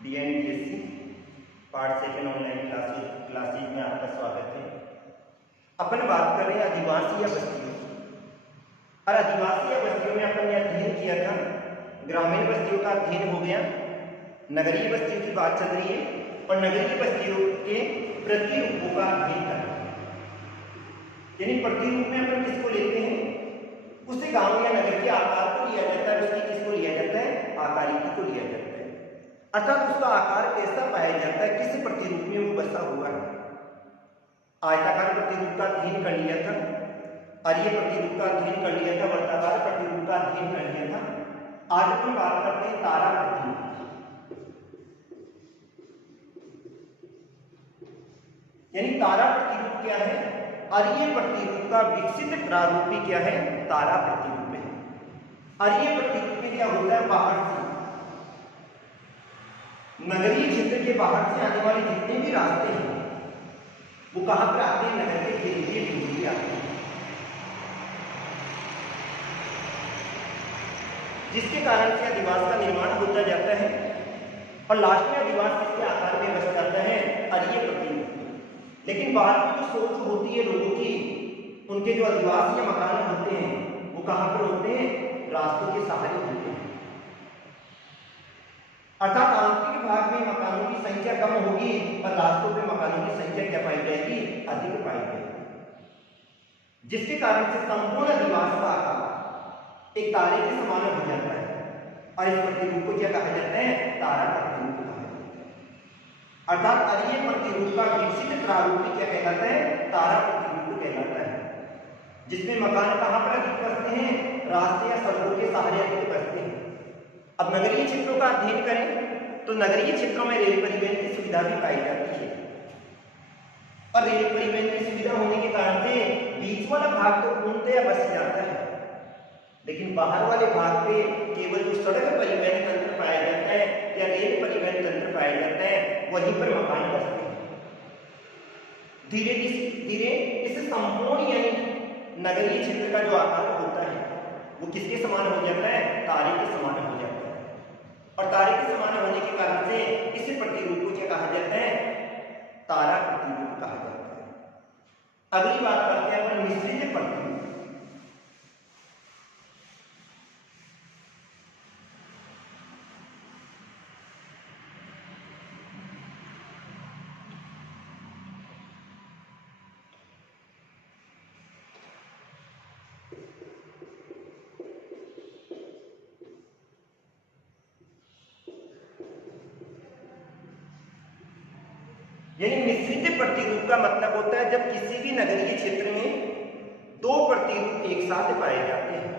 DNDSC part second online classes में आपका स्वागत है। अपन बात कर रहे हैं आदिवासी या बस्तियों की। और आदिवासी या बस्तियों में अपन ने अध्ययन किया था, ग्रामीण बस्तियों का अध्ययन हो गया, नगरीय बस्तियों की बात चल रही है और नगरीय बस्तियों के प्रतिरूपों का अध्ययन करना है। यानी प्रतिरूप में अपन किसको लेते हैं, उसे गांव या नगर के आकार को लिया जाता है, उसकी किसको लिया जाता है, आकारिकी को लिया जाता है। अर्थात उसका आकार कैसा पाया जाता है, किस प्रतिरूप में वो बसा हुआ है। आयताकार प्रतिरूप का अध्ययन कर लिया था, अरीय प्रतिरूप का अध्ययन कर लिया था, वर्ताकार प्रतिरूप का अध्ययन कर लिया था। आज हम बात करते हैं तारा प्रतिरूप। यानी तारा प्रतिरूप क्या है, अरीय प्रतिरूप का विकसित प्रारूपी क्या है, तारा प्रतिरूप है। अरीय प्रतिरूप में क्या होता है, बाहर से नगरीय क्षेत्र के बाहर से आने वाले जितने भी रास्ते हैं वो कहां पर आते हैं, नगर के केंद्रीय बिंदु पे आते हैं, जिसके कारण से अधिवास का निर्माण होता जाता है और लास्ट में अधिवास किसके आकार में बस जाता है, अरीय प्रतिरूप। लेकिन बाहर की जो सोच होती है लोगों की, उनके जो अधिवास या मकान होते हैं वो कहां पर होते हैं, रास्तों के सहारे होते हैं। अर्थात आंतरिक भाग में मकानों की संख्या कम होगी और रास्तों पे मकानों की संख्या क्या पाई जाएगी, अधिक पाई जाएगी, जिसके कारण से संपूर्ण अधिवास का आकार एक तारे के समान हो जाता है और इस प्रतिरूप को क्या कहा जाता है, तारा प्रतिरूप कहा जाता है। अर्थात अरीय प्रतिरूप का विकसित प्रारूप क्या कहलाता है, तारा प्रतिरूप कहलाता है, जिसमें मकान कहां पर अधिक बसते हैं, रास्ते या सड़कों के सहारे अधिक बसते हैं। अब नगरीय क्षेत्रों का अध्ययन करें तो नगरीय क्षेत्रों में रेल परिवहन की सुविधा भी पाई जाती है और रेल परिवहन की सुविधा होने के कारण से बीच वाला भाग तो पूर्णतया बस जाता है, लेकिन बाहर वाले भाग पे केवल जो सड़क परिवहन तंत्र पाया जाता है या रेल परिवहन तंत्र पाया जाता है, वहीं पर मकान बसते हैं। धीरे धीरे इस संपूर्ण यानी नगरीय क्षेत्र का जो आकार होता है वो किसके समान हो जाता है, तारे के समान हो जाता है। और तारे के समान होने के कारण से इस प्रतिरूप को क्या कहा जाता है, तारा प्रतिरूप कहा जाता है। अगली बात करते हैं अपन मिश्रित प्रतिरूप। यानी मिश्रित प्रतिरूप का मतलब होता है जब किसी भी नगरीय क्षेत्र में दो प्रतिरूप एक साथ पाए जाते हैं।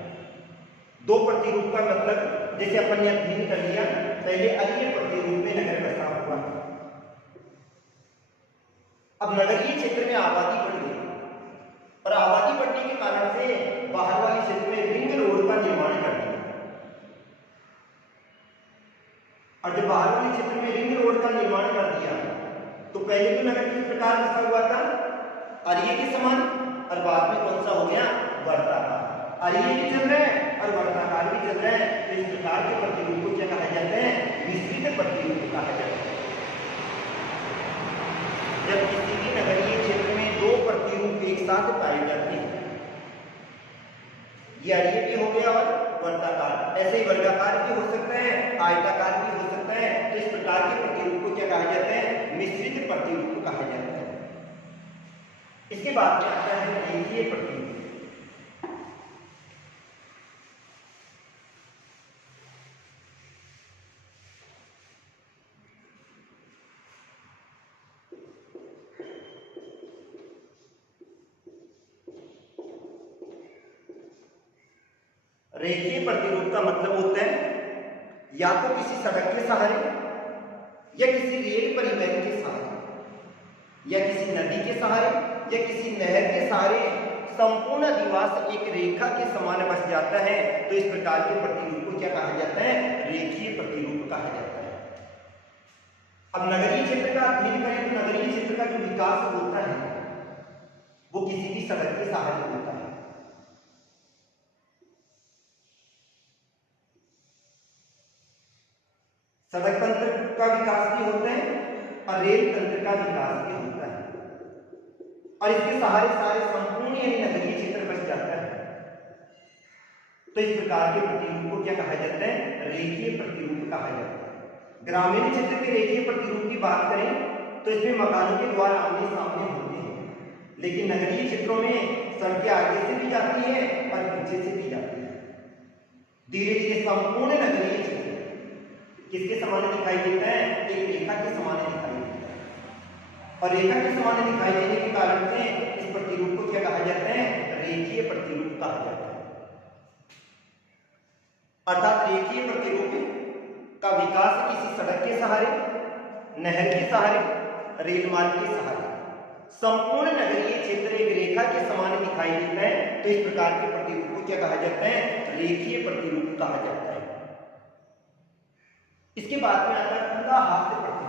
दो प्रतिरूप का मतलब जैसे अपन ने अध्ययन कर लिया, पहले अरीय प्रतिरूप में नगर बसा हुआ, अब नगरीय क्षेत्र में आबादी बढ़ गई और आबादी बढ़ने के कारण से बाहर वाले क्षेत्र में रिंग रोड का निर्माण कर दिया। और जब बाहर वाले क्षेत्र में रिंग रोड का निर्माण कर दिया तो पहले तो नगर किस प्रकार बसा हुआ था, अरीय के समान, और बाद में कौन सा हो गया, वर्ताकार। अरीय भी चल रहा है और वर्ताकार भी चल रहा है, तो इस प्रकार के प्रतिरूप को क्या कहा जाता है, मिश्रित प्रतिरूप कहा जाता है। जब किसी भी नगरीय क्षेत्र में दो प्रतिरूप एक साथ पाए जाते हैं, ये अरीय भी हो गया और वर्ताकार, ऐसे ही वर्गाकार भी हो सकता है, आयताकार भी हो सकता है। तो इस प्रकार के प्रतिरूप को क्या कहा जाता है, मिश्रित प्रतिरूप कहा जाता है। इसके बाद में आता है रेखीय प्रतिरूप। रेखीय प्रतिरूप का मतलब होता है या तो किसी सड़क के सहारे या किसी रेल परिवहन के सहारे या किसी नदी के सहारे या किसी नहर के सहारे संपूर्ण अधिवास एक रेखा के समान बस जाता है। तो इस प्रकार के प्रतिरूप को क्या कहा जाता है, रेखीय प्रतिरूप कहा जाता है। अब नगरीय क्षेत्र का अध्ययन करें तो नगरीय क्षेत्र का जो विकास होता है वो किसी भी सड़क के सहारे होता है। सड़क तंत्र का विकास भी होता है और रेल तंत्र का विकास भी होता है, और इसके सहारे सारे संपूर्ण यानी नगरीय क्षेत्र बच जाता है। तो इस प्रकार के प्रतिरूप को क्या कहा जाता है? रेखीय प्रतिरूप कहा जाता है। ग्रामीण क्षेत्र के रेखीय प्रतिरूप की बात करें तो इसमें मकानों के द्वार आमने सामने होते हैं, लेकिन नगरीय क्षेत्रों में सड़कें आगे से भी जाती है और पीछे से भी जाती है। धीरे धीरे संपूर्ण नगरीय क्षेत्र किसके समान दिखाई देता है? एक रेखा के समान दिखाई देता है, और रेखा के समान दिखाई देने के कारण से इस प्रतिरूप को क्या कहा जाता है? रेखीय प्रतिरूप कहा जाता है। अर्थात रेखीय प्रतिरूप का विकास किसी सड़क के सहारे, नहर के सहारे, रेल मार्ग के सहारे, संपूर्ण नगरीय क्षेत्र एक रेखा के समान दिखाई देता है। तो इस प्रकार के प्रतिरूप को क्या कहा जाता है? रेखीय प्रतिरूप कहा जाता है। इसके बाद में आता है खुला हाथ प्रतिरूप।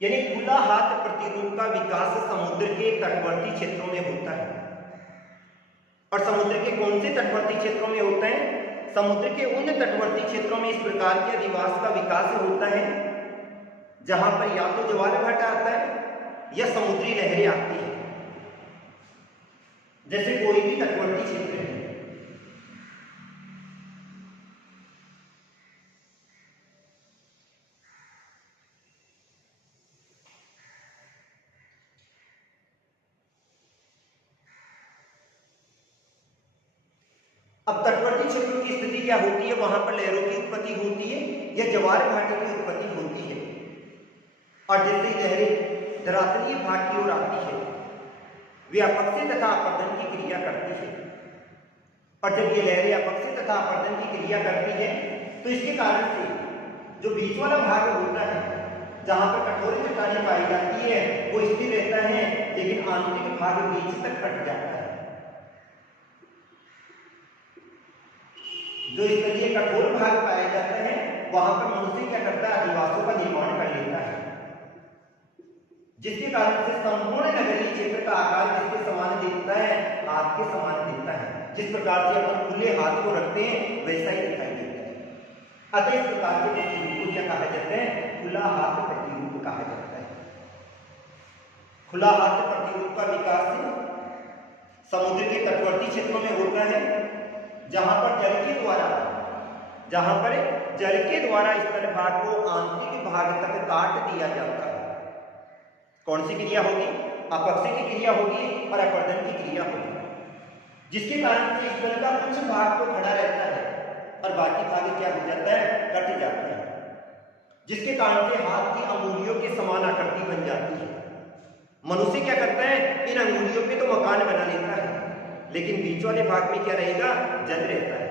यानी खुला हाथ प्रतिरूप का विकास समुद्र के तटवर्ती क्षेत्रों में होता है। और समुद्र के कौन से तटवर्ती क्षेत्रों में होता है? समुद्र के उन तटवर्ती क्षेत्रों में इस प्रकार के अधिवास का विकास होता है जहां पर या तो ज्वार भाटा आता है या समुद्री लहरें आती है। जैसे कोई भी तटवर्ती क्षेत्र है, अब तटवर्ती क्षेत्रों की स्थिति क्या होती है? वहां पर लहरों की उत्पत्ति होती है या ज्वार भाटे की उत्पत्ति होती है, और जैसे ही लहरें धरातलीय भाग की ओर आती है वे अपक्षय तथा अपरदन की क्रिया करती है, और जब ये लहरें अपक्षय तथा अपरदन की क्रिया करती है तो इसके कारण से जो बीच वाला भाग होता है जहां पर कठोर चट्टानें पाई जाती है वो स्थिर रहता है, लेकिन आंतरिक भाग बीच तक कट जाता है। जो स्थलीय कठोर भाग पाया जाता है वहां पर मनुष्य क्या करता है? अधिवासों का निर्माण कर लेता है, जिसके कारण से संपूर्ण नगरीय क्षेत्र का आकार किसके समान दिखता है? हाथ के समान दिखता है। जिस प्रकार से अपन खुले हाथ को रखते हैं वैसा ही दिखाई देता है। अतः इस प्रकार के प्रतिरूप को क्या कहा जाता है? खुला हाथ प्रतिरूप कहा जाता है। खुला हाथ प्रतिरूप का विकास समुद्र के तटवर्ती क्षेत्रों में होता है जहां पर जल के द्वारा स्थल भाग को आंतरिक भाग तक काट दिया जाता है। कौन सी क्रिया होगी? अपक्षय की क्रिया होगी और अपरदन की क्रिया होगी, जिसके कारण से स्थल का कुछ भाग तो खड़ा रहता है और बाकी भाग क्या हो जाता है? कट जाता है, जिसके कारण से हाथ की अंगुलियों के समान आकृति बन जाती है। मनुष्य क्या करता है? इन अंगुलियों पे तो मकान बना लेता है, लेकिन बीच वाले भाग में क्या रहेगा? जल रहता है।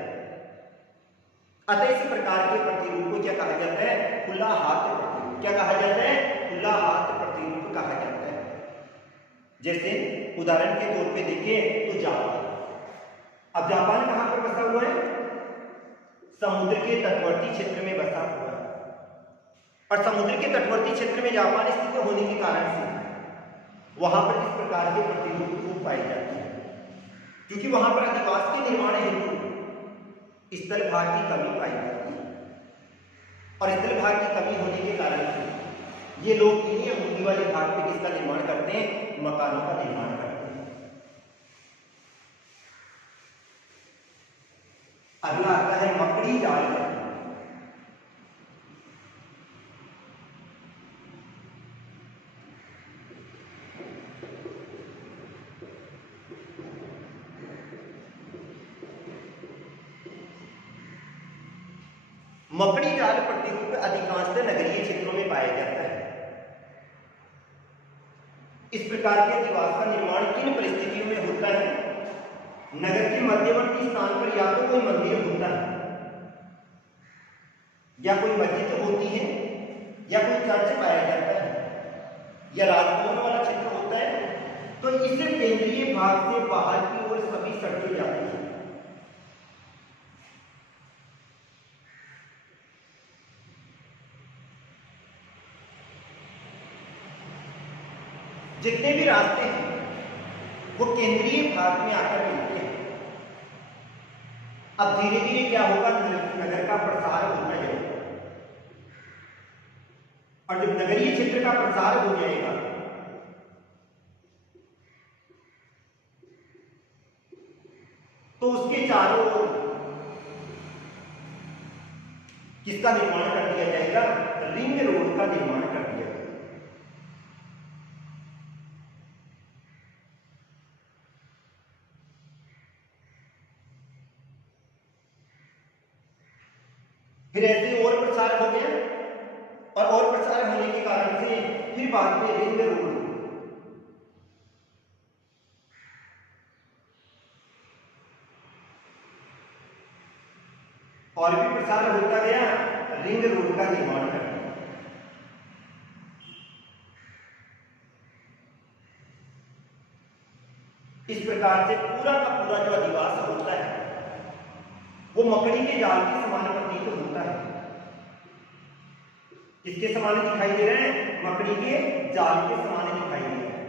अतः इस प्रकार के प्रतिरूप को क्या कहा जाता है? खुला हाथ प्रतिरूप। क्या कहा जाता है? खुला हाथ प्रतिरूप कहा जाता है। जैसे उदाहरण के तौर पे देखें तो जापान। अब जापान कहां पर बसा हुआ है? समुद्र के तटवर्ती क्षेत्र में बसा हुआ है, और समुद्र के तटवर्ती क्षेत्र में जापान स्थित होने के कारण से वहां पर इस प्रकार के प्रतिरूप खूब पाए जाते हैं, क्योंकि वहां पर अधिवास के निर्माण हेतु स्थल भाग की कमी पाई जाती है, और स्थल भाग की कमी होने के कारण से ये लोग इन्हीं अंगुली वाले भाग पे किसका निर्माण करते हैं? मकानों का निर्माण करते हैं। अगला आता है मकड़ी जाल। मकड़ी जाल प्रतिरूप अधिकांशतः नगरीय क्षेत्रों में पाया जाता है। इस प्रकार के अधिवास का निर्माण किन परिस्थितियों में होता है? नगर के मध्यवर्ती स्थान पर या तो कोई मंदिर होता है, या कोई मस्जिद होती है, या कोई चर्च पाया जाता है, या राजभवन वाला क्षेत्र होता है। तो इस केंद्रीय भाग से बाहर की ओर सभी सड़कें जाती हैं। जितने भी रास्ते हैं वो केंद्रीय भाग में आकर मिलते हैं। अब धीरे धीरे क्या होगा, नगर का प्रसार होता जाएगा, और जब नगरीय क्षेत्र का प्रसार हो जाएगा तो उसके चारों ओर किसका निर्माण कर दिया जाएगा, रिंग रोड का निर्माण कर दिया जाएगा। फिर ऐसे और प्रसार हो गया, और प्रसार होने के कारण से फिर बाद में रिंग रोड, और भी प्रसार होता गया, रिंग रोड का निर्माण कर दिया। इस प्रकार से पूरा का पूरा जो अधिवास होता है वो मकड़ी के जाल के समान प्रतीत होता है। किसके समान दिखाई दे रहे हैं, मकड़ी के जाल के समान दिखाई दे रहे हैं।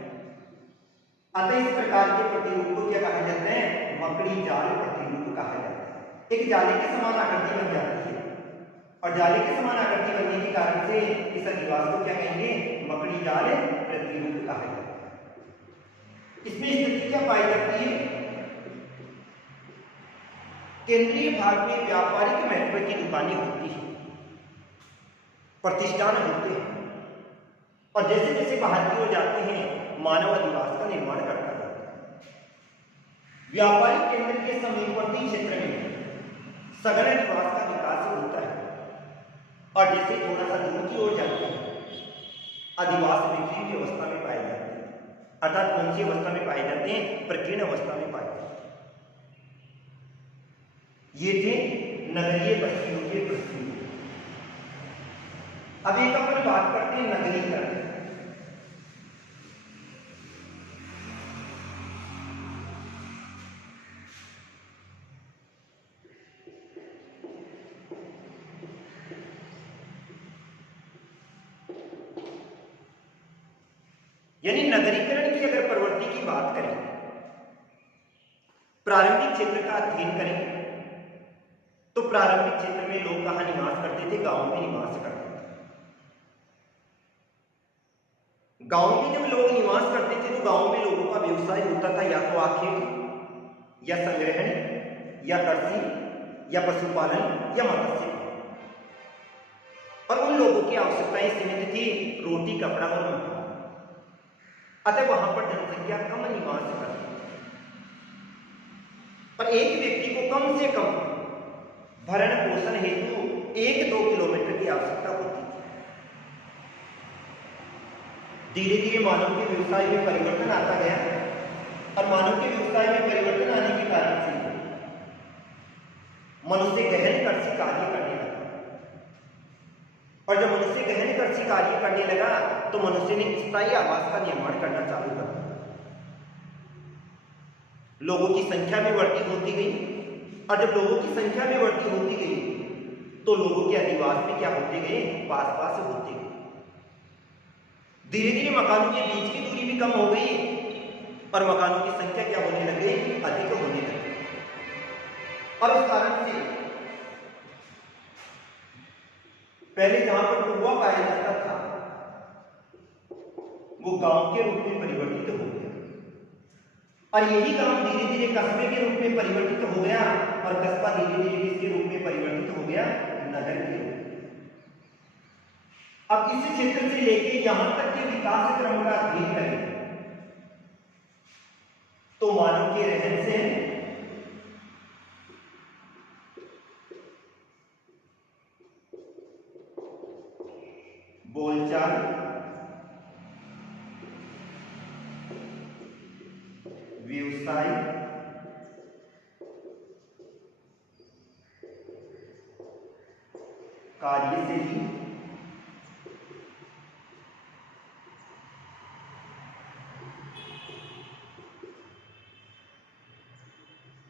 अतः इस प्रकार के प्रतिरूप को क्या कहा जाता है, मकड़ी जाल प्रतिरूप कहा जाता है। एक जाले के समान आकृति बन जाती है, और जाले के समान आकृति बनने के कारण से इस अधिवास को क्या कहेंगे, मकड़ी जाल प्रतिरूप कहा जाता है। इसमें स्थिति क्या पाई जाती है, केंद्रीय भाग में व्यापारिक महत्व की दुकानें होती हैं, प्रतिष्ठान होते हैं, और जैसे जैसे बाहर की ओर जाते हैं मानव अधिवास का निर्माण करता है। व्यापारिक केंद्र के समीपवर्ती क्षेत्र में सघन अधिवास का विकास होता है, और जैसे थोड़ा सा दूर की ओर जाते हैं अधिवास विकीर्ण की अवस्था में पाए जाते हैं। अर्थात कौन सी अवस्था में पाए जाते हैं, प्रकीर्ण अवस्था में पाए जाते हैं। ये थे नगरीय बस्तियों के प्रतीक। अब एक अपन बात करते हैं नगरीकरण। यानी नगरीकरण की अगर प्रवृत्ति की बात करें, प्रारंभिक क्षेत्र का अध्ययन करें, तो प्रारंभिक क्षेत्र में लोग कहां निवास करते थे, गांव में निवास करते थे। गांव में जब लोग निवास करते थे तो गांव में लोगों का व्यवसाय होता था या तो आखेट या संग्रहण या कृषि या पशुपालन या मत्स्य, और उन लोगों की आवश्यकताएं सीमित थी, रोटी कपड़ा और मकान। अतः वहां पर जनसंख्या कम निवास करती थी, और एक व्यक्ति को कम से कम भरण पोषण हेतु 1-2 किलोमीटर की आवश्यकता होती थी। धीरे धीरे मानव के व्यवसाय में परिवर्तन आता गया, और मानव के व्यवसाय में परिवर्तन आने के कारण से मनुष्य गहन कृषि कार्य करने लगा, और जब मनुष्य गहन कृषि कार्य करने लगा तो मनुष्य ने स्थायी आवास का निर्माण करना चालू कर दिया। लोगों की संख्या में वृद्धि होती गई, और जब लोगों की संख्या में वृद्धि होती गई तो लोगों के अधिवास में क्या होते गए, पास पास होते गए। धीरे धीरे मकानों के बीच की दूरी भी कम हो गई, और मकानों की संख्या क्या होने लगे, अधिक होने लगी। और उस कारण से पहले जहां पर कुआं पाया जाता था वो गांव के रूप में परिवर्तित हो गया, और यही गांव धीरे धीरे कस्बे के रूप में परिवर्तित हो गया, और कस्बा धीरे धीरे किसके रूप में परिवर्तित हो गया, नगर के रूप में। अब इस क्षेत्र से लेके यहां तक के विकास क्रम का अध्ययन करें तो मानव के रहन सहन, बोलचाल, व्यवसाय, कार्यशैली,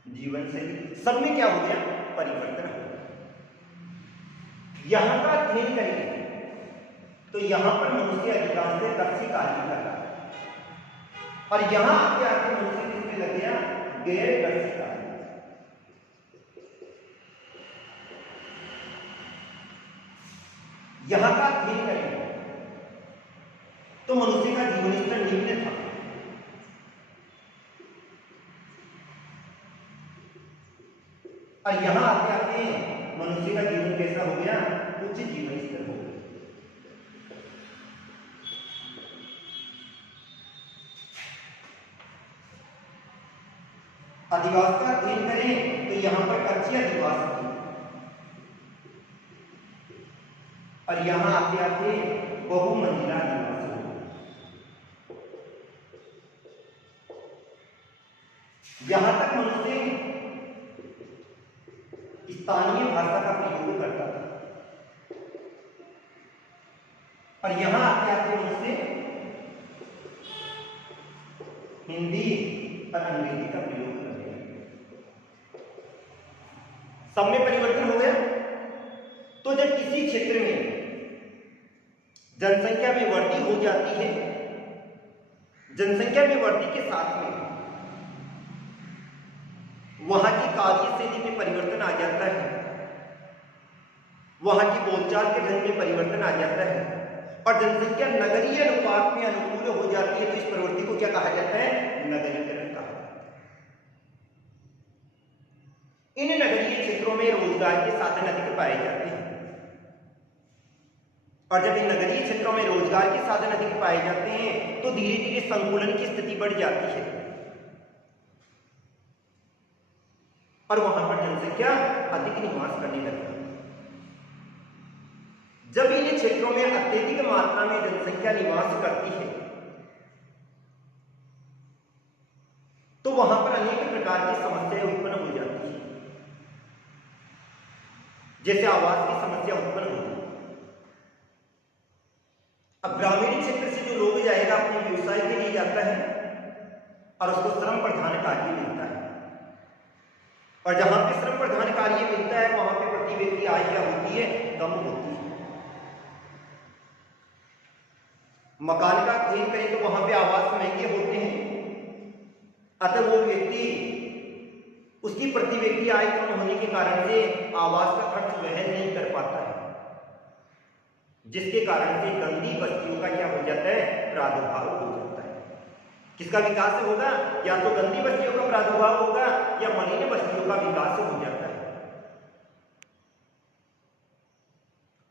जीवन शैली, सब में क्या हो गया, परिवर्तन हो गया। यहां का अध्ययन करेंगे तो यहां पर मनुष्य अधिकांश से कृषि कार्य कर रहा है, और यहां आके आके मनुष्य किसमें लग गया, गैर कृषि कार्य। यहां का अध्ययन करें तो मनुष्य का जीवन स्तर निम्न था, और यहां आते आते मनुष्य का जीवन कैसा हो गया, उच्च जीवन स्तर हो गया। अधिवास का अध्ययन करें तो यहां पर कच्ची अधिवास थी, और यहां आते आते बहुमंजिला अधिवास हो गया। यहां तक मनुष्य स्थानीय भाषा का प्रयोग करता था, और यहां आते आते मनुष्य हिंदी और अंग्रेजी का प्रयोग कर रहे हैं। सब में परिवर्तन हो गया। तो जब किसी क्षेत्र में जनसंख्या में वृद्धि हो जाती है, जनसंख्या में वृद्धि के साथ में वहां की कार्यशैली में परिवर्तन आ जाता है, वहां की बोलचाल के ढंग में परिवर्तन आ जाता है, और जनसंख्या नगरीय अनुपात में अनुकूल हो जाती है, तो इस प्रवृत्ति को क्या कहा जाता है, नगरीकरण कहा जाता है। इन नगरीय क्षेत्रों में रोजगार के साधन अधिक पाए जाते हैं, और जब इन नगरीय क्षेत्रों में रोजगार के साधन अधिक पाए जाते हैं तो धीरे धीरे संकुलन की स्थिति बढ़ जाती है, और वहां पर जनसंख्या अधिक निवास करने लगती है। जब इन क्षेत्रों में अत्यधिक मात्रा में जनसंख्या निवास करती है तो वहां पर अनेक प्रकार की समस्याएं उत्पन्न हो जाती है, जैसे आवास की समस्या उत्पन्न होती है। अब ग्रामीण क्षेत्र से जो लोग जाएगा अपने व्यवसाय के लिए जाता है और उसको श्रम प्रधान कार्य मिलता है, और जहां पे श्रम प्रधान कार्य मिलता है वहां पे प्रति व्यक्ति आय क्या होती है, कम होती है। मकान का अध्ययन करें तो वहां पे आवास महंगे होते हैं, अतः वो व्यक्ति उसकी प्रति व्यक्ति आय कम होने के कारण से आवास का खर्च वहन नहीं कर पाता है, जिसके कारण से गंदी बस्तियों का क्या हो जाता है, प्रादुर्भाव हो जाता है। किसका विकास होगा, या तो गंदी बस्तियों का प्रादुर्भाव होगा या मलिन बस्तियों का विकास हो जाता है।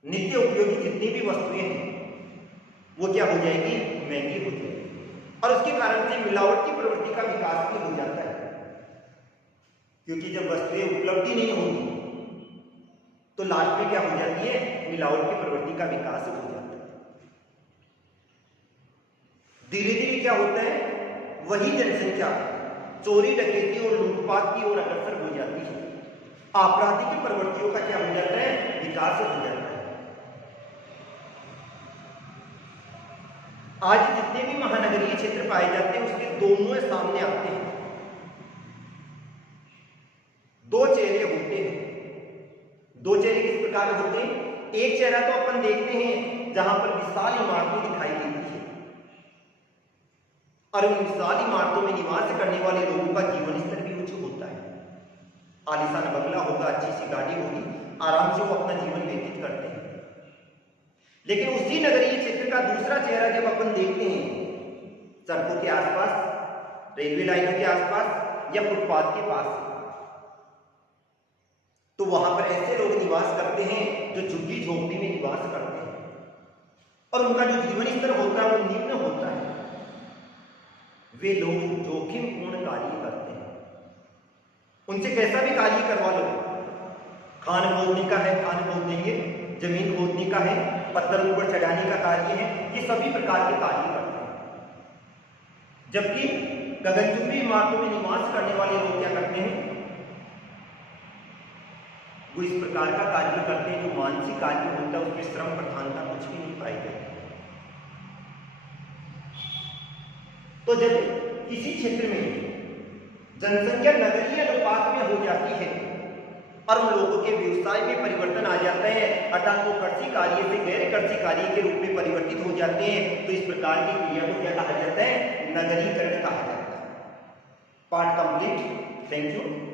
नित्य उपयोगी जितनी भी वस्तुएं हैं वो क्या हो जाएगी, महंगी हो जाएगी, और उसके कारण से मिलावट की प्रवृत्ति का विकास भी हो जाता है, क्योंकि जब वस्तुएं उपलब्धि नहीं होगी तो लास्ट में क्या हो जाती है, मिलावट की प्रवृत्ति का विकास हो जाता है। धीरे धीरे क्या होता है, वही जनसंख्या चोरी डकैती और लूटपाट की ओर अग्रसर हो जाती है, आपराधिक प्रवृत्तियों का क्या हो जाता है, विकास हो जाता है। आज जितने भी महानगरीय क्षेत्र पाए जाते हैं उसके दोनों सामने आते हैं, दो चेहरे होते हैं। दो चेहरे किस प्रकार होते हैं, एक चेहरा तो अपन देखते हैं जहां पर विशाल इमारतें दिखाई देती है, और उन विशाल इमारतों में निवास करने वाले लोगों का जीवन स्तर भी उच्च होता है। आलीशान बंगला होगा, अच्छी सी गाड़ी होगी, आराम से वो अपना जीवन व्यतीत करते हैं। लेकिन उसी नगरीय क्षेत्र का दूसरा चेहरा जब अपन देखते हैं, सड़कों के आसपास, रेलवे लाइनों के आसपास या फुटपाथ के पास, तो वहां पर ऐसे लोग निवास करते हैं जो झुग्गी झोपड़ी में निवास करते हैं, और उनका जो जीवन स्तर होता है वो निम्न होता है। वे लोग जोखिमपूर्ण कार्य करते हैं, उनसे कैसा भी कार्य करवा लो, खान खोदने का है खान खोद देंगे, जमीन खोदने का है, पत्थर ऊपर चढ़ाने का कार्य है, ये सभी प्रकार के कार्य करते हैं। जबकि गगनचुंबी इमारतों में निवास करने वाले लोग क्या करते हैं, वो इस प्रकार का कार्य करते हैं जो मानसिक कार्य होता है, उसमें श्रम प्रधानता कुछ भी नहीं पाई जाती। तो जब किसी क्षेत्र में जनसंख्या नगरीय अनुपात में हो जाती है और उन लोगों के व्यवसाय में परिवर्तन आ जाता है, अर्थात वो कृषि कार्य से गैर कृषि कार्य के रूप में परिवर्तित हो जाते हैं तो इस प्रकार की क्रिया को क्या कहा जाता है? नगरीकरण कहा जाता है। Part complete. Thank you.